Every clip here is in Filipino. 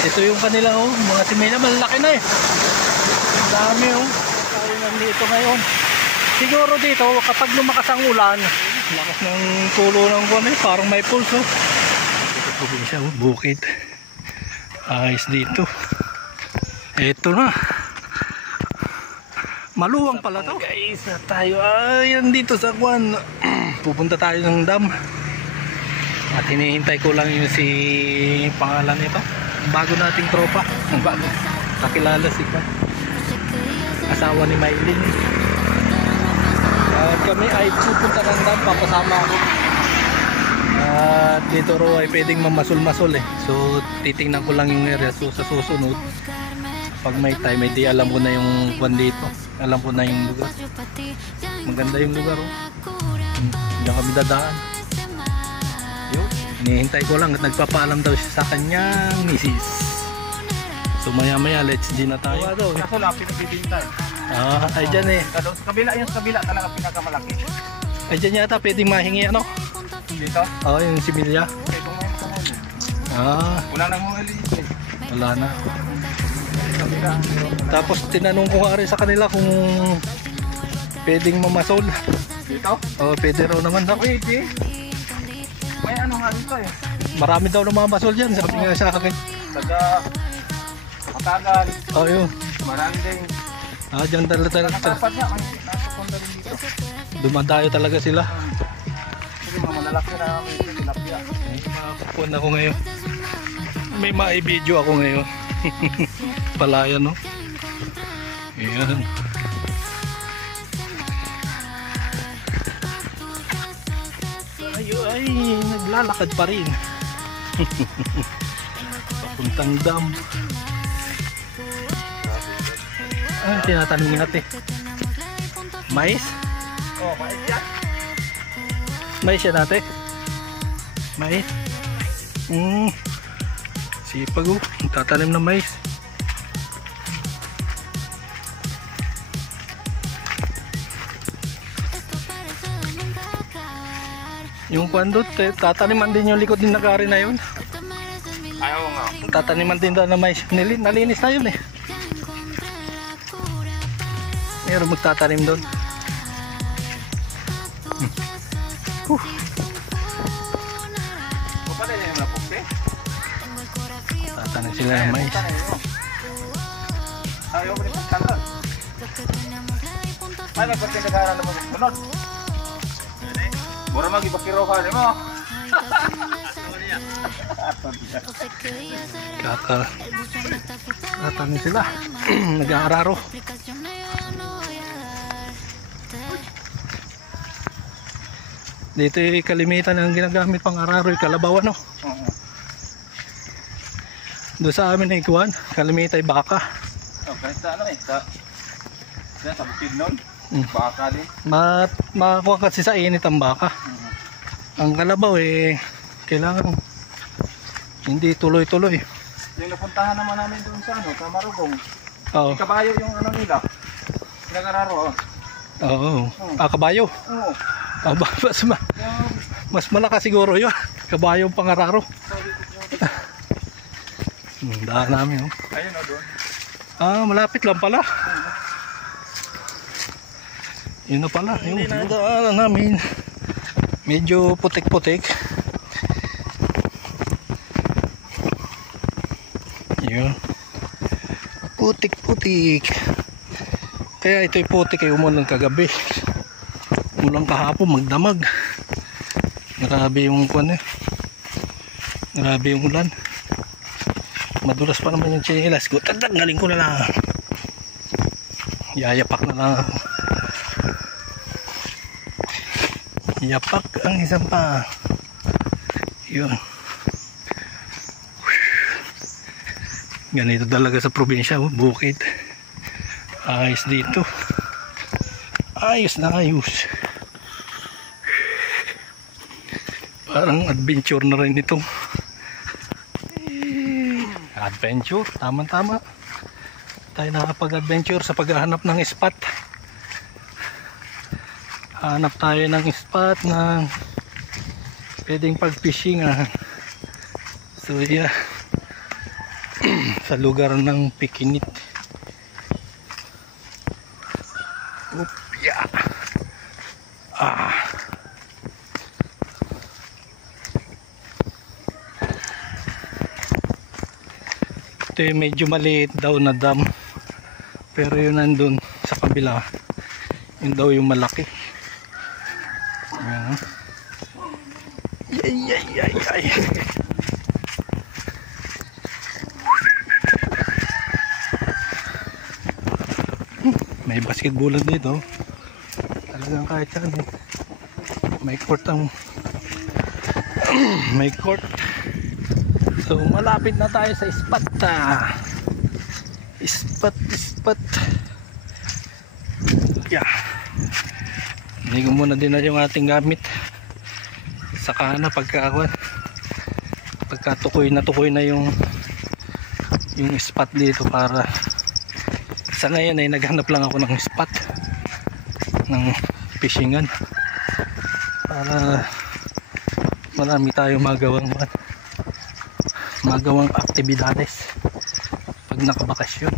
Ito yung kanila oh, mga simena, malaki na eh. Ang dami oh. Tayo nandito ngayon. Siguro dito kapag lumakas ang ulan, lakas ng tulo ng buwan eh, parang may pulso. Ito po siya oh, bukid. Ayos dito. Ito na. Maluwang pala to. Guys, tayo ayan dito sa Kwan. Pupunta tayo ng dam. At hinihintay ko lang yung si pangalan nito. Bago nating tropa. Bago. Nakilala si Kwan. Asawa ni Maylin. At kami ay pupunta ng dam. Papasama ako. At dito ro ay pwedeng mamasul-masul eh. So titingnan ko lang yung area. So sa susunod, pag may time, di alam ko na yung Kwan dito. Alam ko na yung lugar. Maganda yung lugar oh. Diyan kami dadaan. Yun, hinihintay ko lang at nagpapaalam daw siya sa kanyang misis. So maya maya let's din na tayo. Kaso lang pinagbibintay. Ay dyan eh. Sa kabila, yung sa kabila talaga pinakamalaki. Ay dyan yata pwedeng mahingi ano? Dito? Oo, yung similya. Wala nang mga liit eh. Wala na. Tapos tinanong ko nga rin sa kanila kung pwedeng mamasol. Dito? Oo, pwede raw naman daw. Pwede. May ano nga dito eh. Marami daw na mamasol dyan, sabi nga sa akin. Taga Matagal. Oo, yun. Maranding. Dyan talaga. Nakapat niya. Nakapunta rin dito. Dumadayo talaga sila. Sige, malalaki na may tilapia. Makakupuan ako ngayon. May ma-video ako ngayon. Palayan no. Ayan. Ay, naglalakad pa rin. Papuntang dam. Tinatanong natin. Mais? Oh, mais yan. Mais yan natin. Mais. Sipag oh. Tatanim ng mais. Yung kwando, tataniman din yung likod din na kari na yun. Ayaw nga. Tataniman din daw na mais. Nalinis na yun eh. Meron magtatanim doon. Tatanim sila ng mais. Ayaw mo rin pagtanggol. Ay, nagpapin nag-aaral naman ng sunod. Mura mag-ibakirohan mo. Tatanim sila. Nag-aararo. Dito yung kalimitan ng ginagamit pang araro yung kalabaw no? Doon sa amin ay kuwan, kalimitan ay baka. Kahit sa ano eh, sa bukid nun, baka din. Makakuha kasi sa init ang baka. Ang kalabaw eh, kailangan hindi tuloy-tuloy. Yung napuntahan naman namin doon sa ano, sa Marugong. Oo. Kabayo yung ano nila, pinag-araro. Oo. Kabayo. Oo. Mas malakas siguro yun. Kabayo ang pangararo. Daan namin oh. Ayun o doon. Malapit lang pala. Yun na pala. Yung dinadaanan namin. Medyo putik-putik. Yun. Putik-putik. Kaya ito'y putik ay umulan kagabi. Umulan kahapon magdamag. Grabe yung kuwan eh. Grabe yung ulan. Madulas pa naman yung chinelas ko. Tanggalin ko na lang. Yayapak na lang. Yapak ang isang pa. Yun. Ganito talaga sa probinsya. Bukid. Ayos dito. Ayos na ayos. Parang adventure na rin ito. Adventure, tama-tama. Tayo nakapag-adventure sa paghahanap ng spot. Hanap tayo ng spot na pwedeng pag-fishing. So yeah. sa lugar ng Pikinit. Upya. Ito yung medyo maliit daw na dam, pero yun nandun sa kabila, yun daw yung malaki. Ayan. Ay. May basketballan dito. Talagang kahit saan eh. May court ang may court. So malapit na tayo sa spot. Spot. Yeah. Hindi ko muna din na yung ating gamit. Saka na pagkatukoy na yung spot dito, para sa ngayon ay naghanap lang ako ng spot ng fishingan para marami tayong magawang aktibidades pag nakabakasyon.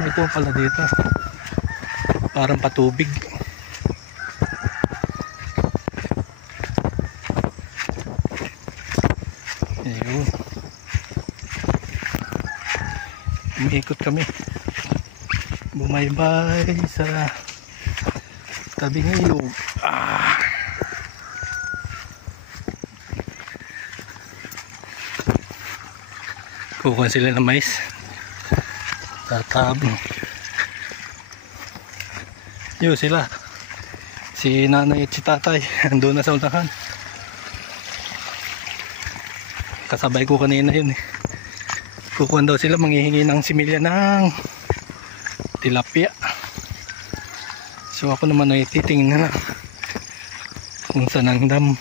Ito pala dito, parang patubig. Ayun, umiikot kami, bumaybay sa tabing ilog. Kukuha sila ng mais, tatabong. Yun sila, si nanay at si tatay andun na sa unahan. Kasabay ko kanina yun eh. Kukuha daw sila, manghihingi ng similya ng tilapia. So ako naman ay titingin na lang kung saan ang dam.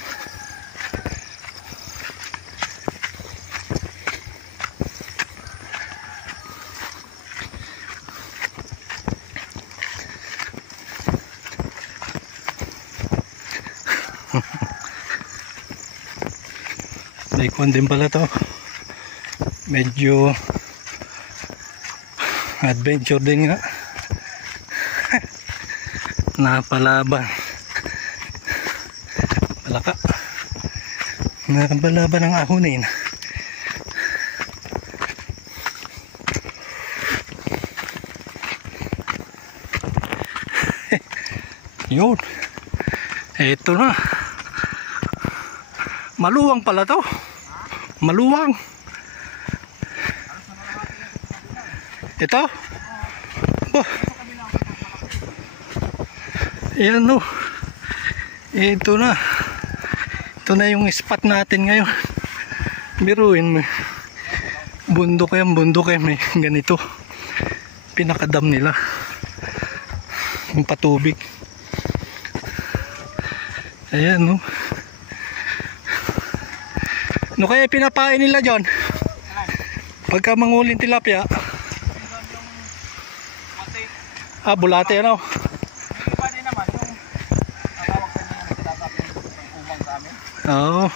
Daikon din pala to, medyo adventure din nga. Napalaban palaka, napalaban ng ahonin. Yun, eto na, maluwang pala to, maluwang. Ito yan no, ito na yung spot natin ngayon. Biruin mo, bundok yan, may ganito pinakadam nila, yung patubig. Ayan no, ano kaya pinapain nila dyan pagka manguling tilapia? Bulate ano? Oo.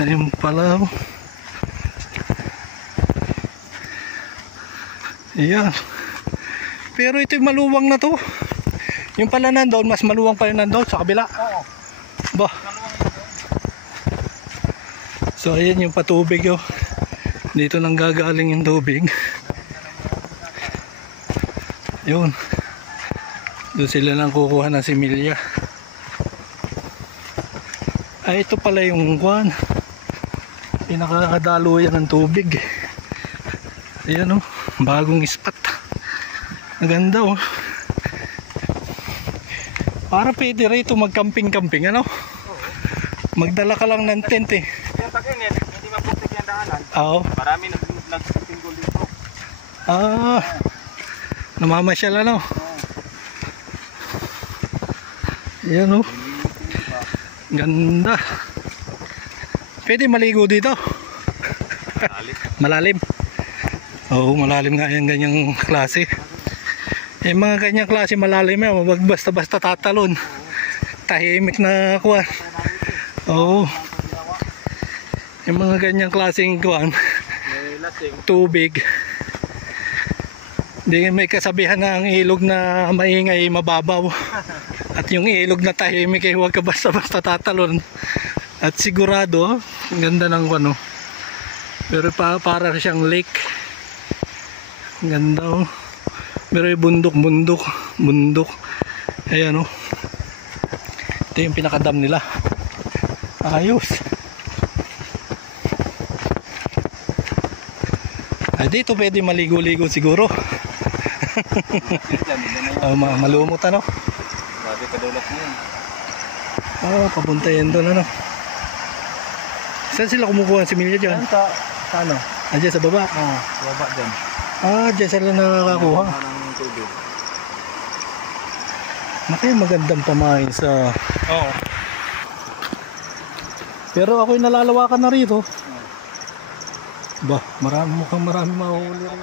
Ayun pala. Ayan. Pero ito yung maluwang na to. Yung pala nandoon, mas maluwang pala nandoon sa kabila. Oo. Bah. So ayan yung patubig yo. Dito nang gagaling yung tubig. Yun. Doon sila nang kukuha ng similya. Ay, ito pala yung kwan, pinakadaluyan ng tubig. Ayan o, bagong spot. Maganda o. Para pwede rito mag-camping-camping, ano? Magdala ka lang ng tent eh. Yung tag-init, hindi maputik yung daanan. Oo. Marami nagsitinggol dito. Namamasyal ano? Ayan o. Ganda. Pwede maligo dito. Malalim. Oo, malalim nga yung ganyang klase. Yung mga ganyang klase malalim yan, wag basta-basta tatalon. Tahimik na kuha. Oo. Yung mga ganyang klaseng kuwan, May lasing. tubig. Hindi may kasabihan na ang ilog na maingay mababaw. At yung ilog na tahimik ay huwag ka basta-basta tatalon. At sigurado, ang ganda ng ano. Pero para siyang lake. Ang ganda oh. Pero yung bundok. Ayan oh. Ito yung pinakadam nila. Ayos. Ay dito pwede maligo-ligo siguro. Malumot ano. Bago kadulok mo yun. Papunta yan doon ano. Saan sila kumukuha si Milya dyan? Yan sa ano? Dyan sa baba? Baba dyan. Dyan sila nakakakuha. Ng tubig. Nakaya magandang pamain sa... Oo. Pero ako'y nalalawakan na rito. Ba, mukhang marami mahuhuli rin.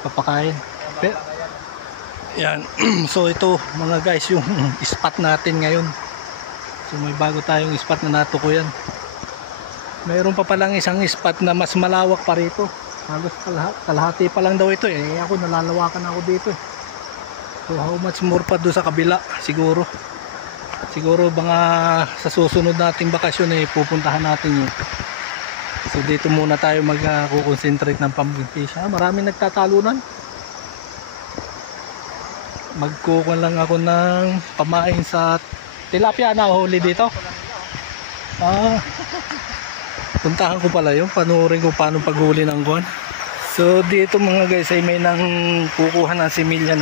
Papakain. Yan. So ito mga guys yung spot natin ngayon. So may bago tayong spot na natukuyan. Mayroon pa palang isang spot na mas malawak pa rito. Halos kalahati pa lang daw ito eh. Ako nalalawakan ako dito eh. So how much more pa doon sa kabila siguro. Siguro mga sa susunod nating bakasyon eh pupuntahan natin yun. So dito muna tayo mag-concentrate ng pamfish. Maraming nagtatalunan. Magkukuha lang ako ng pamain sa tilapia na huli dito. Puntahan ko pala yun. Panuorin ko paano paghuli ng guwan. So dito mga guys ay may nang kukuha ng similya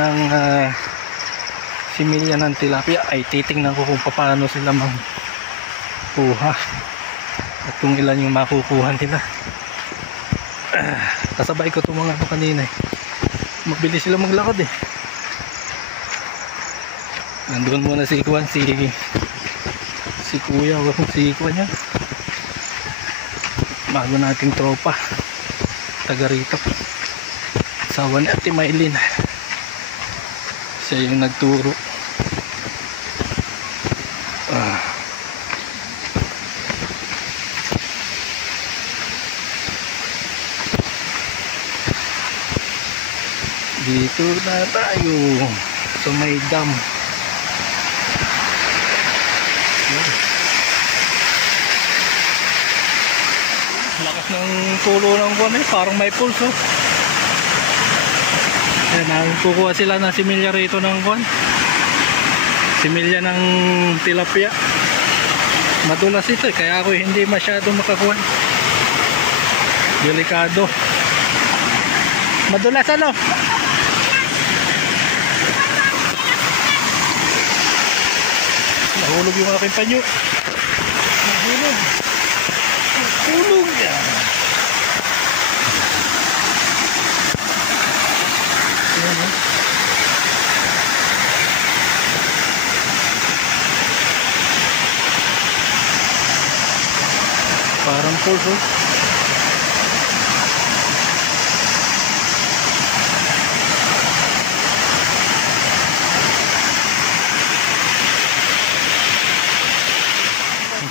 ng tilapia. Ay titingnan ko kung paano sila magkuha. At kung ilan yung makukuha nila. Kasabay ko itong mga ito kanina eh. Mabilis sila maglakad eh. Nandun muna si Kuwan, si Kuya o si Kuwan yan. Bago nating tropa. Taga rito. Asawa ni Ate Maylin. Siya yung nagturo. Dito na tayo sa may dam. Lakas ng tulo ng buwan eh, parang may pulso. Ayan, kukuha sila ng similya rito ng buwan. Similya ng tilapia. Madulas ito eh, kaya ako hindi masyado makakuha. Delikado. Madulas ano? Nahulog yung aking panyo. Nahulog. Nahulog yan. Ayan o. Parang pulso.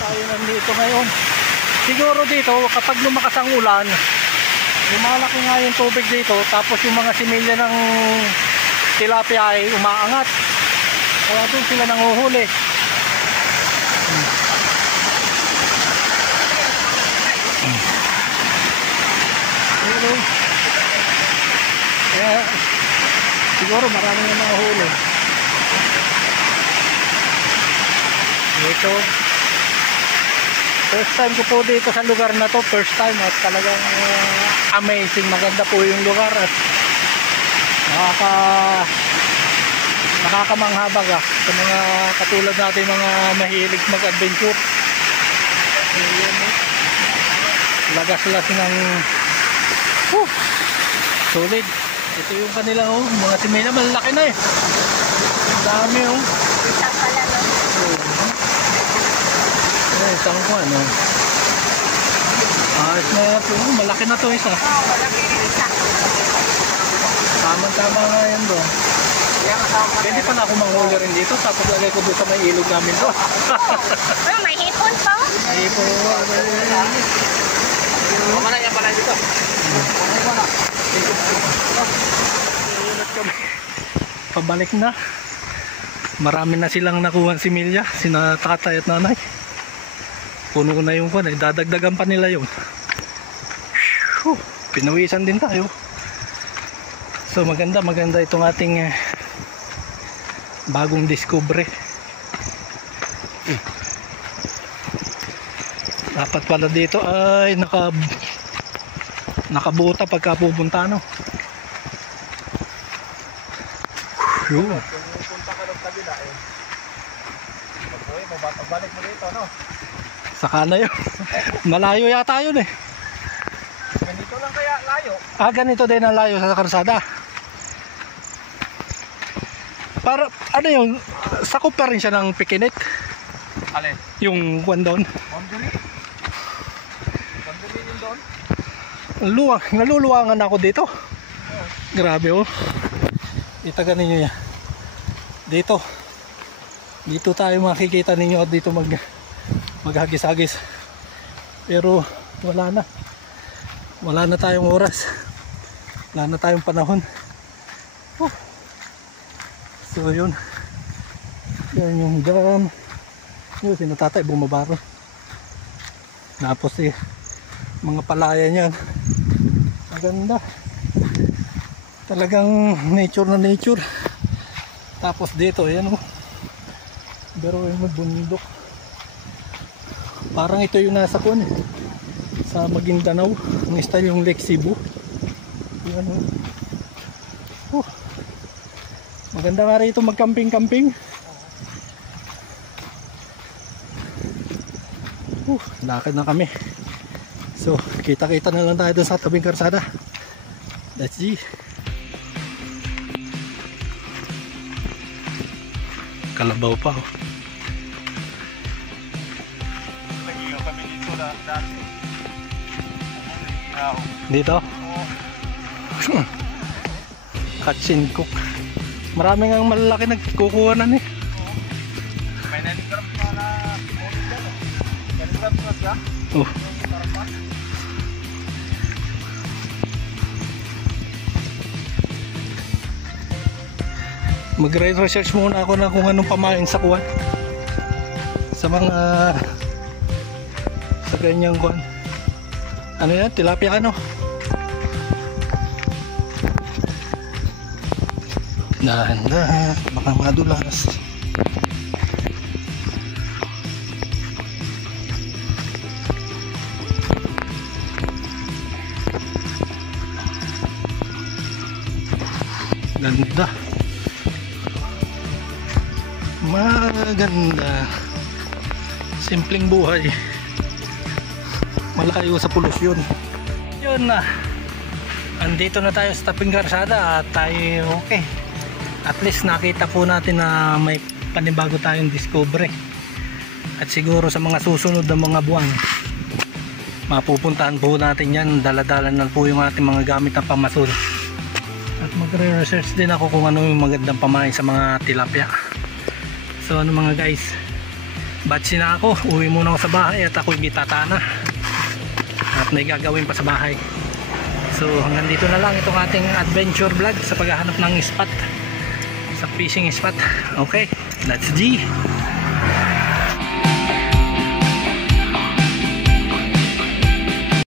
Tayo nandito ngayon. Siguro dito kapag lumakas ang ulan, lumalaki nga yung tubig dito, tapos yung mga similya ng tilapia ay umaangat. Kaya doon sila nanguhuli. Kaya siguro marami na nanguhuli. Ito first time ko po dito sa lugar na to, first time at talagang amazing, maganda po yung lugar at nakakamangha baga sa mga katulad natin mga mahilig mag-adventure. Lagas-las ng solid. Ito yung kanila mga simila, malaki na eh. Ang dami Isang pala nun. Isang ko ano. Ayos na ito. Malaki na to isa. Oo, malaki yung isa. Tama-tama nga yan doon. Pwede pala ako manghuli rin dito, tapos lagay ko doon sa may ilog namin to. Oh, may hipon pa. Ay po. Mamana yan pala dito. Pabalik na. Marami na silang nakuha si Milya, sina tatay at nanay. Puno na yung kwan, dadagdagan pa nila yun. Pinawisan din tayo. So maganda itong ating bagong discovery. Dapat pala dito ay nakabuta pagka pupunta, no? Yun. Punta ka ng kabila eh. Pagbalik mo dito, no? Saka na yun. Malayo yata yun eh. Ganito lang kaya layo. Ah, ganito din ang layo sa karsada. Para, ano yun, sakop pa rin siya ng Pikinit. Alin? Yung kwan doon. Boundary? Boundary yun doon? Naluluwangan ako dito. Grabe oh. Itagan ninyo yan. Dito. Dito tayo makikita ninyo at dito maghagis-hagis. Pero wala na. Wala na tayong oras. Wala na tayong panahon. So yun. Yan yung dam. Yun, sino tatay bumabaro. Tapos mga palaya niyan. Maganda. Talagang nature na nature. Tapos dito, ayan o. Pero yung bundok. Parang ito yung nasa kun sa Maguindanao. Ang style yung Lake Cebu. Ayan o. Maganda nga rito mag-camping-camping. Lakad na kami. So, kita-kita na lang tayo dun sa tabing karsada. Let's see. Kalabaw pa oh. Nagiging kami dito dati. Dito? Katsin cook. Maraming ang malalaki nagkukuha na eh. May 9 grams na ulit dyan. 10 grams na siya. Oh. Magre-research muna ako na kung anong pamain sa kuwan. Sa mga sa ganyang kuwan. Ano yan? Tilapia ano? Dahan-dahan, baka madulas. Ganda. Maganda. Simpleng buhay. Malayo sa polusyon. Yun na. Andito na tayo sa tabing karsada at tayo okay. At least nakita po natin na may panibago tayong discovery. At siguro sa mga susunod na mga buwan mapupuntahan po natin yan. Daladalan na po yung ating mga gamit na pamasul. At magre-research din ako kung ano yung magandang pamain sa mga tilapia. So ano mga guys, batsi na ako. Uwi muna ako sa bahay at ako imitata na. At may gagawin pa sa bahay. So hanggang dito na lang itong ating adventure vlog sa paghahanap ng spot, sa fishing spot. Okay, that's G.